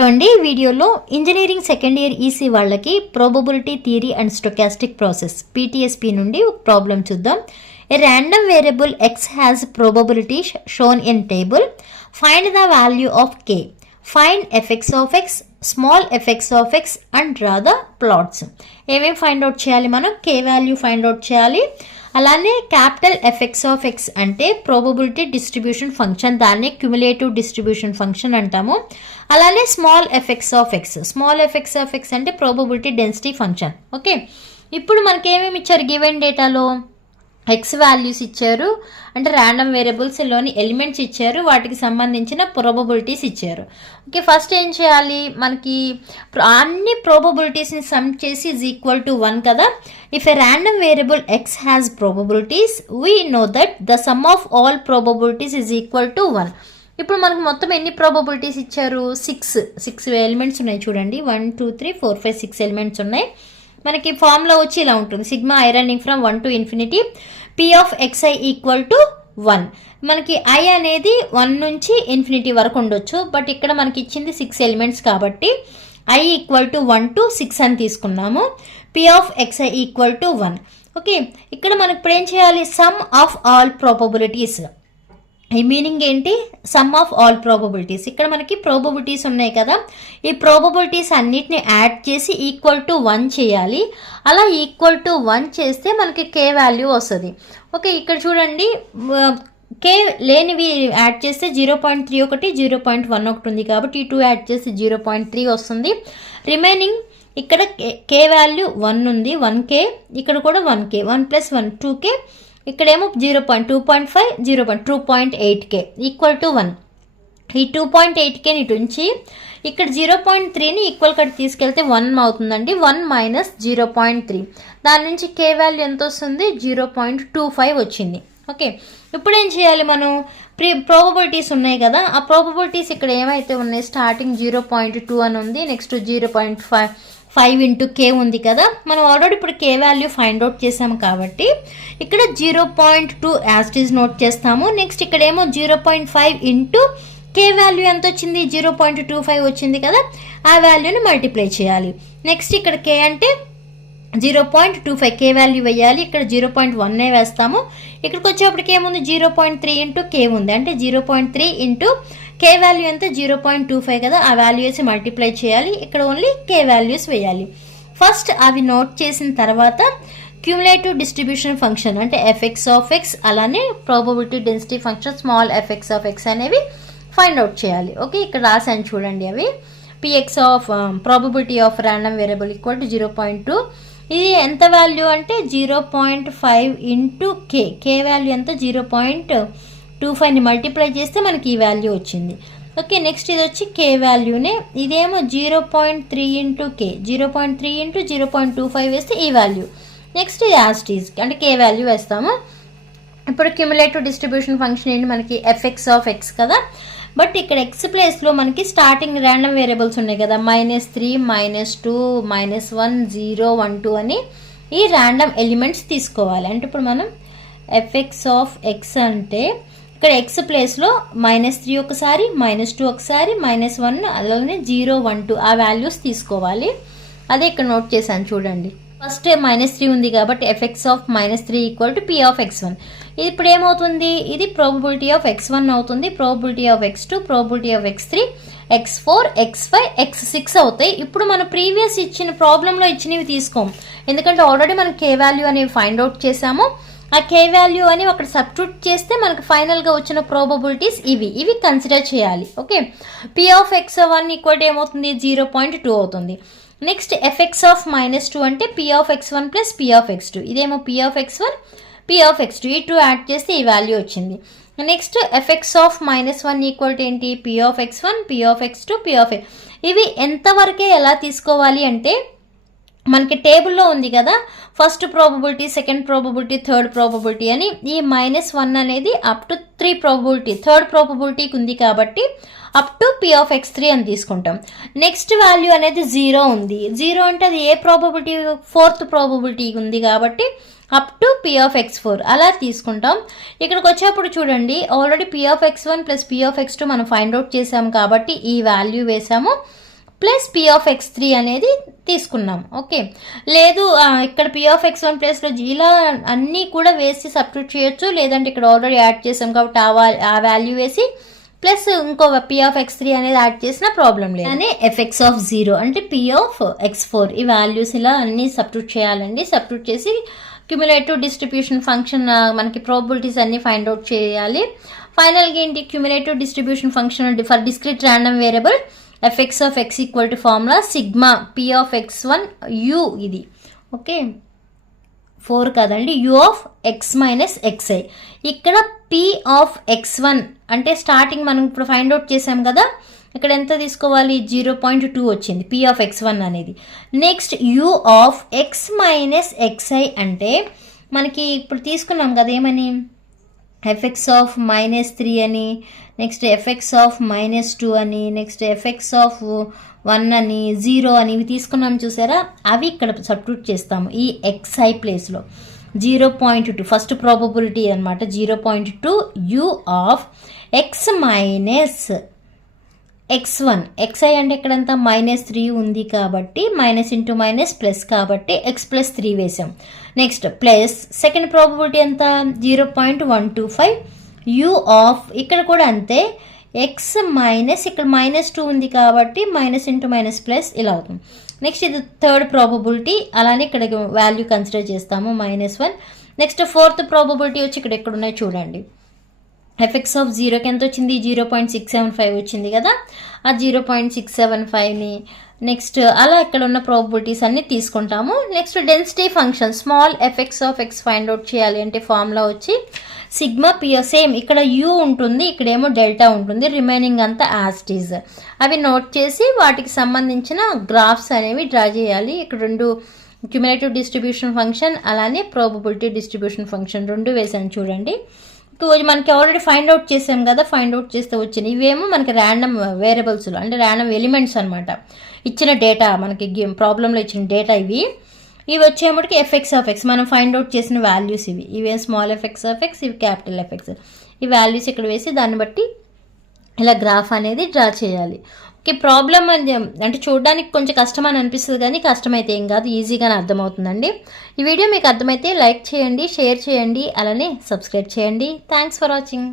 Hello అండి, వీడియోలో engineering second year EC వాళ్ళకి probability theory and stochastic process PTSP నుండి ఒక ప్రాబ్లం చూద్దాం. A random variable x has probability shown in table. Find the value of k. Find fx of x, small fx of x and draw the plots. ఏమేమి find out చేయాలి? మనం k వాల్యూ find out చేయాలి. అలానే capital F X of X అంటే probability distribution function, దాన్ని cumulative distribution function అంటాము. అలానే స్మాల్ ఎఫెక్ట్స్ ఆఫ్ ఎక్స్ అంటే ప్రోబబిలిటీ డెన్సిటీ ఫంక్షన్. ఓకే, ఇప్పుడు మనకి ఏమేమి ఇచ్చారు? గివెన్ డేటాలో ఎక్స్ వాల్యూస్ ఇచ్చారు, అంటే ర్యాండమ్ వేరియబుల్స్లోని ఎలిమెంట్స్ ఇచ్చారు, వాటికి సంబంధించిన ప్రోబబిలిటీస్ ఇచ్చారు. ఓకే, ఫస్ట్ ఏం చేయాలి? మనకి అన్ని ప్రోబబిలిటీస్ని సమ్ చేసి ఈజ్ ఈక్వల్ టు 1 కదా. If a random variable X has probabilities, we know that the sum of all probabilities is equal to 1. ఇప్పుడు మనకు మొత్తం ఎన్ని ప్రాబబిలిటీస్ ఇచ్చారు? 6 ఎలిమెంట్స్ ఉన్నాయి చూడండి. 1 2 3 4 5 6 ఎలిమెంట్స్ ఉన్నాయి. మనకి ఫార్ములా వచ్చి ఇలా ఉంటుంది: sigma I running from 1 to infinity p of xi equal to 1. మనకి i అనేది 1 నుంచి ఇన్ఫినిటీ వరకు ఉండొచ్చు, బట్ ఇక్కడ మనకి ఇచ్చింది 6 ఎలిమెంట్స్ కాబట్టి i ఈక్వల్ టు 1 to 6 అని తీసుకున్నాము. p of xi equal to 1. Okay, ఇక్కడ మనకి ఇప్పుడు ఏం చేయాలి? Some of all probabilities. ఈ మీనింగ్ ఏంటి? Some of all probabilities. ఇక్కడ మనకి ప్రాబబిలిటీస్ ఉన్నాయి కదా, ఈ ప్రాబబిలిటీస్ అన్నిటిని యాడ్ చేసి ఈక్వల్ టు 1 చేయాలి. అలా ఈక్వల్ టు 1 చేస్తే మనకి కే వాల్యూ వస్తుంది. ఓకే, ఇక్కడ చూడండి, కే లేనివి యాడ్ చేస్తే 0.3 ఒకటి, 0.1 ఒకటి ఉంది కాబట్టి ఈ 2 యాడ్ చేస్తే 0.3 వస్తుంది. రిమైనింగ్ ఇక్కడ కే వాల్యూ 1 ఉంది, 1k. ఇక్కడ కూడా 1k, 1 + 1 2k. ఇక్కడేమో 0.2.5 0.2.8k ఈక్వల్ టు 1. ఈ 2.8k ఇటు ఉంచి ఇక్కడ 0.3ని ఈక్వల్ కట్ తీసుకెళ్తే 1 అవుతుందండి. 1 - 0.3, దాని నుంచి k వాల్యూ ఎంత వస్తుంది? 0.25 వచ్చింది. ఓకే, ఇప్పుడు ఏం చేయాలి? మనం ప్రాబబిలిటీస్ ఉన్నాయి కదా, ఆ ప్రాబబిలిటీస్ ఇక్కడ ఏమైతే ఉన్నాయి, స్టార్టింగ్ 0.2 అని ఉంది, నెక్స్ట్ 0.5 ఇంటూ కే ఉంది కదా. మనం ఆల్రెడీ ఇప్పుడు కే వాల్యూ ఫైండ్ అవుట్ చేసాము కాబట్టి ఇక్కడ 0.2 యాజ్ ఇట్ ఈజ్ నోట్ చేస్తాము. నెక్స్ట్ ఇక్కడ ఏమో 0.5 ఇంటూ కే వాల్యూ ఎంత వచ్చింది? 0.25 వచ్చింది కదా, ఆ వాల్యూని మల్టిప్లై చేయాలి. నెక్స్ట్ ఇక్కడ కే అంటే 0.25 కే వాల్యూ వేయాలి. ఇక్కడ 0.1 వేస్తాము. ఇక్కడికి వచ్చేప్పటికి ఏముంది? 0.3 ఇంటూ కే ఉంది, అంటే 0.3 ఇంటూ కే వాల్యూ ఎంత? 0.25 కదా, ఆ వాల్యూ వేసి మల్టిప్లై చేయాలి. ఇక్కడ ఓన్లీ కే వాల్యూస్ వేయాలి. ఫస్ట్ అవి నోట్ చేసిన తర్వాత క్యూములేటివ్ డిస్ట్రిబ్యూషన్ ఫంక్షన్ అంటే ఎఫెక్ట్స్ ఆఫ్ ఎక్స్, అలానే probability density function small F X of X అనేవి ఫైండ్ అవుట్ చేయాలి. ఓకే, ఇక్కడ రాసాను చూడండి. అవి P X of probability of random variable equal to 0.2. ఇది ఎంత వాల్యూ అంటే 0.5 ఇంటూ కే. కే వాల్యూ ఎంత? 0.25ని మల్టిప్లై చేస్తే మనకి ఈ వాల్యూ వచ్చింది. ఓకే, నెక్స్ట్ ఇది వచ్చి కే వాల్యూనే, ఇదేమో 0.3 ఇంటూ కే, 0.3 ఇంటూ 0.25 వేస్తే ఈ వాల్యూ. నెక్స్ట్ ఇది యాస్టీజ్ అంటే కే వాల్యూ వేస్తాము. ఇప్పుడు క్యుములేటివ్ డిస్ట్రిబ్యూషన్ ఫంక్షన్ ఏంటి? మనకి ఎఫెక్ట్స్ ఆఫ్ ఎక్స్ కదా, బట్ ఇక్కడ ఎక్స్ ప్లేస్లో మనకి స్టార్టింగ్ ర్యాండమ్ వేరియబుల్స్ ఉన్నాయి కదా, -3 -2 -1 0 1 2 అని ఈ ర్యాండమ్ ఎలిమెంట్స్ తీసుకోవాలి. అంటే ఇప్పుడు మనం ఎఫెక్ట్స్ ఆఫ్ ఎక్స్ అంటే ఇక్కడ ఎక్స్ ప్లేస్లో -3 ఒకసారి, -2 ఒకసారి, -1 అలానే 0 1 2 ఆ వాల్యూస్ తీసుకోవాలి. అదే ఇక్కడ నోట్ చేశాను చూడండి. ఫస్ట్ -3 ఉంది కాబట్టి effects of -3 equal to p of x1. ఇది ఇప్పుడు ఏమవుతుంది? ఇది ప్రాబబిలిటీ ఆఫ్ x1 అవుతుంది, probability of x2, probability of x3, x4, x5, x6 అవుతాయి. ఇప్పుడు మనం ప్రీవియస్ ఇచ్చిన ప్రాబ్లంలో ఇచ్చినవి తీసుకోం, ఎందుకంటే ఆల్రెడీ మనం కే వాల్యూ అనేవి ఫైండ్ అవుట్ చేసాము. ఆ కే వాల్యూ అని అక్కడ సబ్స్టిట్యూట్ చేస్తే మనకు ఫైనల్గా వచ్చిన ప్రాబబిలిటీస్ ఇవి కన్సిడర్ చేయాలి. Okay, p of x1 equal to ఏమవుతుంది? 0.2 అవుతుంది. నెక్స్ట్ ఎఫెక్ట్స్ ఆఫ్ -2 అంటే p of x1 plus p of x2. ఇదేమో p of x1 p of x2, ఈ 2 యాడ్ చేస్తే ఈ వాల్యూ వచ్చింది. Next effects of -1 equal to ఏంటి? p of x1 p of x2 p of x. ఇవి ఎంతవరకే ఎలా తీసుకోవాలి అంటే మనకి టేబుల్లో ఉంది కదా, first probability, second probability, third probability అని. ఈ -1 అనేది అప్ టు 3 ప్రాబబిలిటీ, థర్డ్ ప్రాబబిలిటీకి ఉంది కాబట్టి up to p of x3 అని తీసుకుంటాం. నెక్స్ట్ వాల్యూ అనేది 0 ఉంది, 0 అంటే అది ఏ ప్రాబబిలిటీ? 4th ప్రాబబిలిటీ ఉంది కాబట్టి up to p of x4 అలా తీసుకుంటాం. ఇక్కడికి వచ్చేప్పుడు చూడండి, already p of x1 plus p of x2 మనం ఫైండ్ అవుట్ చేసాము కాబట్టి ఈ వాల్యూ వేసాము. ప్లస్ పీ ఆఫ్ ఎక్స్3 అనేది తీసుకున్నాం. ఓకే, లేదు ఇక్కడ పీ ఆఫ్ ఎక్స్1 ప్లస్లో ఇలా అన్నీ కూడా వేసి సబ్స్టిట్యూట్ చేయొచ్చు, లేదంటే ఇక్కడ ఆల్రెడీ యాడ్ చేసాం కాబట్టి ఆ వాల్యూ వేసి ప్లస్ ఇంకో పీ ఆఫ్ ఎక్స్3 అనేది యాడ్ చేసిన ప్రాబ్లం లేదు. అని ఎఫ్ఎక్స్ ఆఫ్ 0 అంటే పీ ఆఫ్ ఎక్స్4 ఈ వాల్యూస్ ఇలా అన్నీ సబ్స్టిట్యూట్ చేయాలండి. సబ్స్టిట్యూట్ చేసి క్యుములేటివ్ డిస్ట్రిబ్యూషన్ ఫంక్షన్ మనకి ప్రాబబిలిటీస్ అన్నీ ఫైండ్ అవుట్ చేయాలి. ఫైనల్గా ఏంటి, cumulative distribution function for discrete random variable F X of X equal to formula sigma P of X one U, ఇది ఓకే 4 కాదండి, U of X minus X I. ఇక్కడ P of X one అంటే starting మనం ఇప్పుడు ఫైండ్ అవుట్ చేసాం కదా, ఇక్కడ ఎంత తీసుకోవాలి 0.2 వచ్చింది పీ ఆఫ్ ఎక్స్1 అనేది. Next you of X minus xi అంటే మనకి ఇప్పుడు తీసుకున్నాం కదా ఏమని, ఎఫ్ఎక్స్ ఆఫ్ -3 అని, నెక్స్ట్ ఎఫ్ఎక్స్ ఆఫ్ -2 అని, నెక్స్ట్ ఎఫ్ఎక్స్ ఆఫ్ 1 అని, 0 అని ఇవి తీసుకున్నాం చూసారా, అవి ఇక్కడ సబ్స్టిట్యూట్ చేస్తాము ఈ ఎక్స్ఐ ప్లేస్లో. 0.2 ఫస్ట్ ప్రాబబిలిటీ అనమాట, 0.2 U of X minus X one. X I అంటే ఇక్కడంతా -3 ఉంది కాబట్టి మైనస్ ఇంటూ మైనస్ ప్లస్ కాబట్టి x+3 వేసాం. నెక్స్ట్ ప్లస్ సెకండ్ ప్రాబబిలిటీ ఎంత 0.125 యూ ఆఫ్, ఇక్కడ కూడా అంతే ఎక్స్ మైనస్ ఇక్కడ -2 ఉంది కాబట్టి మైనస్ ఇంటూ మైనస్ ప్లస్ ఇలా అవుతుంది. నెక్స్ట్ ఇది థర్డ్ ప్రాబబిలిటీ, అలానే ఇక్కడ వాల్యూ కన్సిడర్ చేస్తాము -1. నెక్స్ట్ ఫోర్త్ ప్రాబబిలిటీ వచ్చి ఇక్కడ ఎక్కడున్నాయి చూడండి, ఎఫ్ఎక్స్ ఆఫ్ 0కి ఎంత వచ్చింది 0.675 వచ్చింది కదా, ఆ 0.675ని నెక్స్ట్ అలా ఇక్కడ ఉన్న ప్రాబబిలిటీస్ అన్ని తీసుకుంటాము. Next density function small F X of X find out చేయాలి అంటే ఫార్ములా వచ్చి సిగ్మా పి, సేమ్ ఇక్కడ యూ ఉంటుంది, ఇక్కడేమో డెల్టా ఉంటుంది, రిమైనింగ్ అంతా యాస్టీజ్. అవి నోట్ చేసి వాటికి సంబంధించిన గ్రాఫ్స్ అనేవి డ్రా చేయాలి. ఇక్కడ రెండు క్యుములేటివ్ డిస్ట్రిబ్యూషన్ ఫంక్షన్ అలానే ప్రాబబిలిటీ డిస్ట్రిబ్యూషన్ ఫంక్షన్ రెండు వేసాను చూడండి. మనకి ఆల్రెడీ ఫైండ్ అవుట్ చేసాం కదా, ఫైండ్ అవుట్ చేస్తే వచ్చినాయి. ఇవేమో మనకి ర్యాండమ్ వేరియబుల్స్లో అంటే ర్యాండమ్ ఎలిమెంట్స్ అనమాట, ఇచ్చిన డేటా మనకి ప్రాబ్లంలో ఇచ్చిన డేటా ఇవి వచ్చేమటికి ఎఫ్ఎక్స్ ఆఫ్ ఎక్స్ మనం ఫైండ్ అవుట్ చేసిన వాల్యూస్ ఇవే స్మాల్ ఎఫ్ఎక్స్ ఆఫ్ ఎక్స్, ఇవి క్యాపిటల్ ఎఫ్ఎక్స్. ఈ వాల్యూస్ ఇక్కడ వేసి దాన్ని బట్టి ఇలా గ్రాఫ్ అనేది డ్రా చేయాలి. ఓకే, ప్రాబ్లం అంటే చూడడానికి కొంచెం కష్టం అని అనిపిస్తుంది కానీ కష్టమైతే ఏం కాదు, ఈజీగానే అర్థమవుతుందండి. ఈ వీడియో మీకు అర్థమైతే లైక్ చేయండి, షేర్ చేయండి, అలానే సబ్స్క్రైబ్ చేయండి. Thanks for watching.